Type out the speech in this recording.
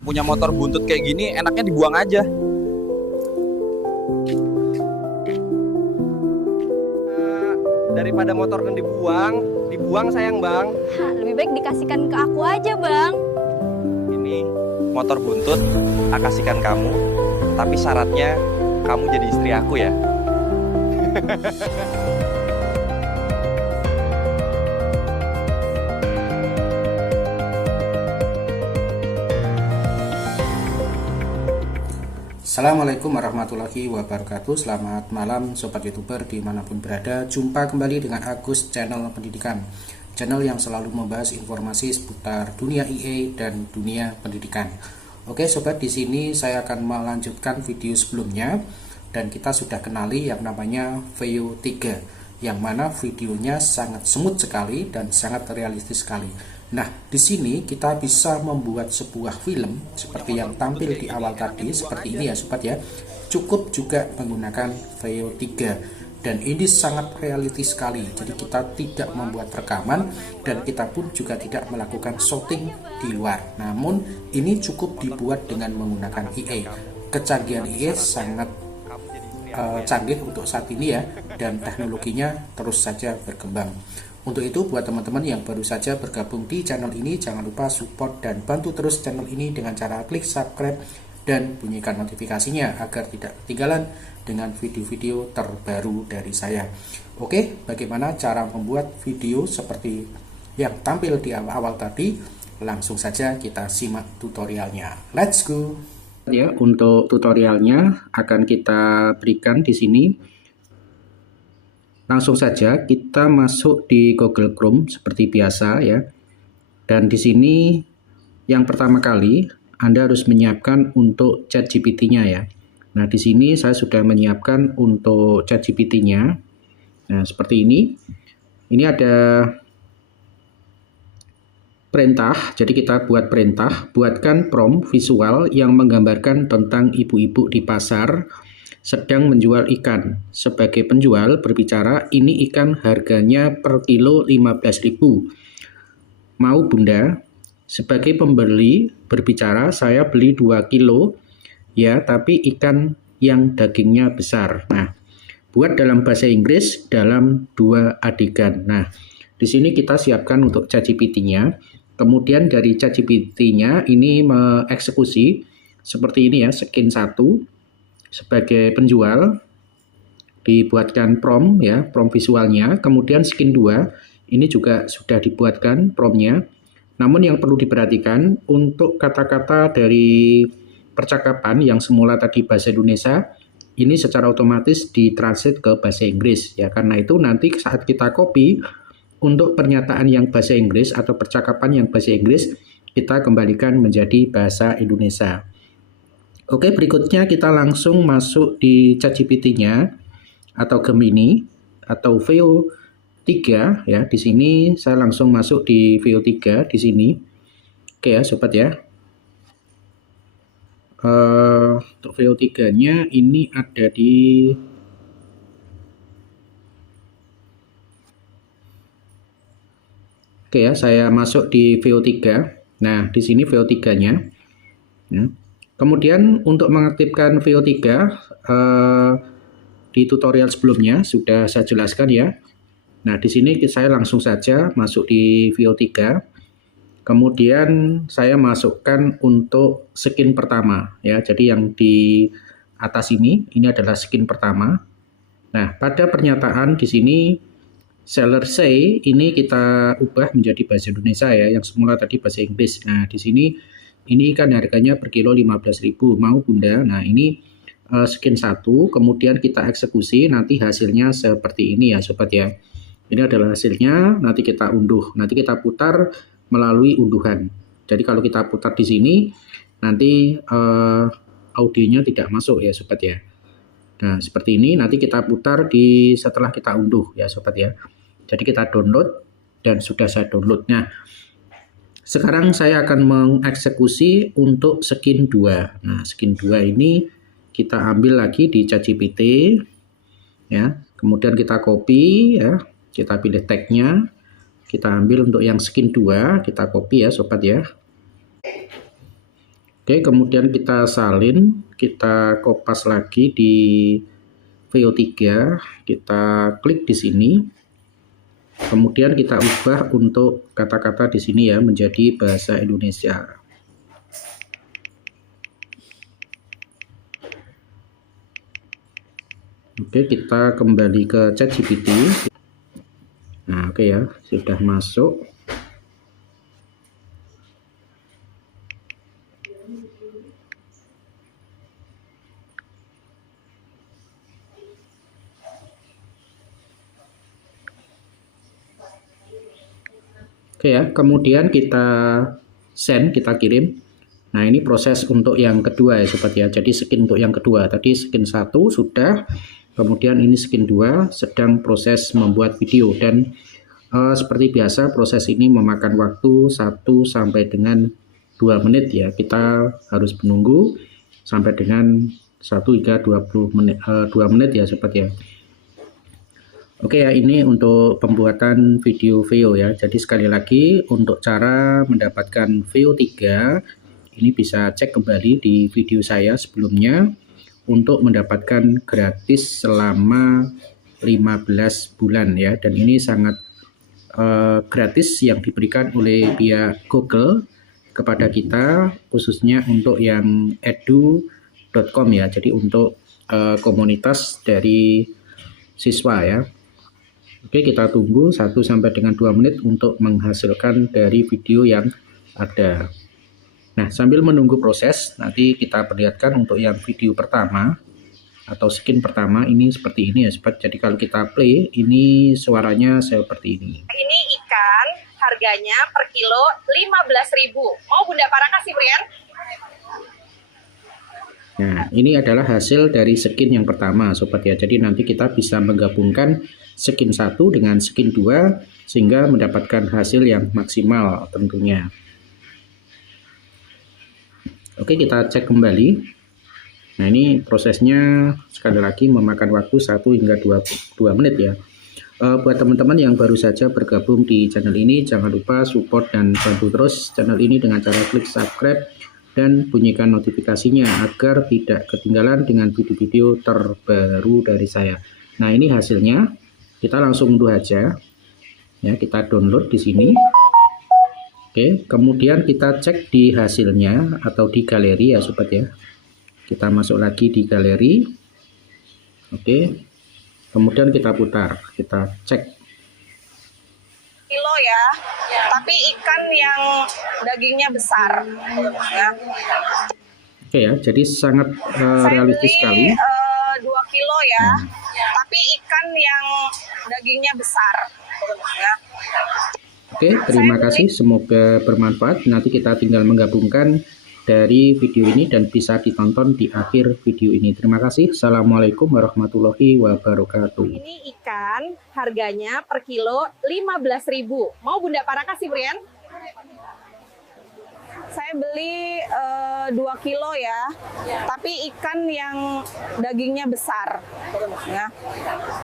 Punya motor buntut kayak gini enaknya dibuang aja. Daripada motor kan dibuang sayang bang. Lebih baik dikasihkan ke aku aja, Bang. Ini motor buntut, aku kasihkan kamu, tapi syaratnya kamu jadi istri aku ya. Assalamualaikum warahmatullahi wabarakatuh. Selamat malam Sobat Youtuber dimanapun berada. Jumpa kembali dengan Agus Channel Pendidikan, channel yang selalu membahas informasi seputar dunia IE dan dunia pendidikan. Oke Sobat, di sini saya akan melanjutkan video sebelumnya. Dan kita sudah kenali yang namanya Veo 3, yang mana videonya sangat smooth sekali dan sangat realistis sekali. Nah, di sini kita bisa membuat sebuah film seperti yang tampil di awal tadi, seperti ini ya Sobat ya. Cukup juga menggunakan Veo 3, dan ini sangat realistis sekali. Jadi kita tidak membuat rekaman dan kita pun juga tidak melakukan syuting di luar. Namun ini cukup dibuat dengan menggunakan IE. Kecanggihan IE sangat canggih untuk saat ini ya, dan teknologinya terus saja berkembang. Untuk itu buat teman-teman yang baru saja bergabung di channel ini, jangan lupa support dan bantu terus channel ini dengan cara klik subscribe dan bunyikan notifikasinya agar tidak ketinggalan dengan video-video terbaru dari saya. Oke, bagaimana cara membuat video seperti yang tampil di awal tadi? Langsung saja kita simak tutorialnya. Let's go. Ya, untuk tutorialnya akan kita berikan di sini. Langsung saja kita masuk di Google Chrome seperti biasa ya. Dan di sini yang pertama kali Anda harus menyiapkan untuk ChatGPT-nya ya. Nah, di sini saya sudah menyiapkan untuk ChatGPT-nya. Nah, seperti ini. Ini ada perintah, jadi kita buat perintah, buatkan prompt visual yang menggambarkan tentang ibu-ibu di pasar sedang menjual ikan. Sebagai penjual berbicara, ini ikan harganya per kilo 15.000. Mau bunda? Sebagai pembeli berbicara, saya beli 2 kilo ya, tapi ikan yang dagingnya besar. Nah, buat dalam bahasa Inggris dalam 2 adegan. Nah, di sini kita siapkan untuk ChatGPT-nya. Kemudian dari ChatGPT-nya ini mengeksekusi seperti ini ya, skin 1 sebagai penjual, dibuatkan prompt ya, prompt visualnya. Kemudian skin 2 ini juga sudah dibuatkan promptnya. Namun yang perlu diperhatikan untuk kata-kata dari percakapan yang semula tadi bahasa Indonesia, ini secara otomatis ditranslate ke bahasa Inggris ya. Karena itu nanti saat kita copy untuk pernyataan yang bahasa Inggris atau percakapan yang bahasa Inggris, kita kembalikan menjadi bahasa Indonesia. Oke, berikutnya kita langsung masuk di ChatGPT-nya atau Gemini atau Veo 3 ya. Di sini saya langsung masuk di Veo 3 di sini. Oke ya, sobat ya. Untuk Veo 3-nya ini ada di Oke ya, saya masuk di Veo 3. Nah, di sini Veo 3-nya. Ya. Kemudian untuk mengaktifkan Veo 3 di tutorial sebelumnya sudah saya jelaskan ya. Nah, di sini saya langsung saja masuk di Veo 3. Kemudian saya masukkan untuk skin pertama ya. Jadi yang di atas ini adalah skin pertama. Nah, pada pernyataan di sini seller say ini kita ubah menjadi bahasa Indonesia ya, yang semula tadi bahasa Inggris. Nah, di sini ini ikan harganya per kilo 15.000, mau bunda? Nah, ini skin 1, kemudian kita eksekusi, nanti hasilnya seperti ini ya sobat ya. Ini adalah hasilnya, nanti kita unduh, nanti kita putar melalui unduhan. Jadi kalau kita putar di sini, nanti audionya tidak masuk ya sobat ya. Nah, seperti ini nanti kita putar setelah kita unduh ya sobat ya. Jadi kita download dan sudah saya download. Nah, sekarang saya akan mengeksekusi untuk skin 2. Nah, skin 2 ini kita ambil lagi di ChatGPT ya. Kemudian kita copy ya. Kita pilih tag-nya. Kita ambil untuk yang skin 2, kita copy ya sobat ya. Oke, kemudian kita salin, kita kopas lagi di VO3, kita klik di sini. Kemudian kita ubah untuk kata-kata di sini ya menjadi bahasa Indonesia. Oke, kita kembali ke ChatGPT. Nah, oke ya, sudah masuk. Oke ya, kemudian kita send, kita kirim. Nah, ini proses untuk yang kedua ya sobat ya. Jadi skin untuk yang kedua. Tadi skin 1 sudah, kemudian ini skin 2 sedang proses membuat video. Dan seperti biasa proses ini memakan waktu 1 sampai dengan 2 menit ya. Kita harus menunggu sampai dengan 1 hingga 2 menit ya sobat ya. Oke ya, ini untuk pembuatan video VO ya. Jadi sekali lagi untuk cara mendapatkan VO3 ini bisa cek kembali di video saya sebelumnya untuk mendapatkan gratis selama 15 bulan ya. Dan ini sangat gratis yang diberikan oleh pihak Google kepada kita, khususnya untuk yang edu.com ya. Jadi untuk komunitas dari siswa ya. Oke, kita tunggu 1 sampai dengan 2 menit untuk menghasilkan dari video yang ada. Nah, sambil menunggu proses, nanti kita perlihatkan untuk yang video pertama atau skin pertama ini seperti ini ya sobat. Jadi kalau kita play, ini suaranya seperti ini. Ini ikan harganya per kilo 15.000. Mau Bunda Para kasih, Brian? Nah, ini adalah hasil dari skin yang pertama sobat ya. Jadi nanti kita bisa menggabungkan skin 1 dengan skin 2 sehingga mendapatkan hasil yang maksimal tentunya. Oke, kita cek kembali. Nah, ini prosesnya sekali lagi memakan waktu 1 hingga 2 menit ya. Buat teman-teman yang baru saja bergabung di channel ini, jangan lupa support dan bantu terus channel ini dengan cara klik subscribe dan bunyikan notifikasinya agar tidak ketinggalan dengan video-video terbaru dari saya. Nah, ini hasilnya. Kita langsung unduh aja. Ya, kita download di sini. Oke, kemudian kita cek di hasilnya atau di galeri ya sobat ya. Kita masuk lagi di galeri. Oke. Kemudian kita putar, kita cek. Kilo ya, tapi ikan yang dagingnya besar. Ya. Oke ya, jadi sangat realistis sekali. 2 kilo ya, tapi ikan yang dagingnya besar. Ya. Oke, terima kasih. Semoga bermanfaat. Nanti kita tinggal menggabungkan dari video ini dan bisa ditonton di akhir video ini. Terima kasih. Assalamualaikum warahmatullahi wabarakatuh. Ini ikan harganya per kilo 15.000. Mau Bunda Para kasih, Brian? Saya beli 2 kilo ya, tapi ikan yang dagingnya besar. Ya.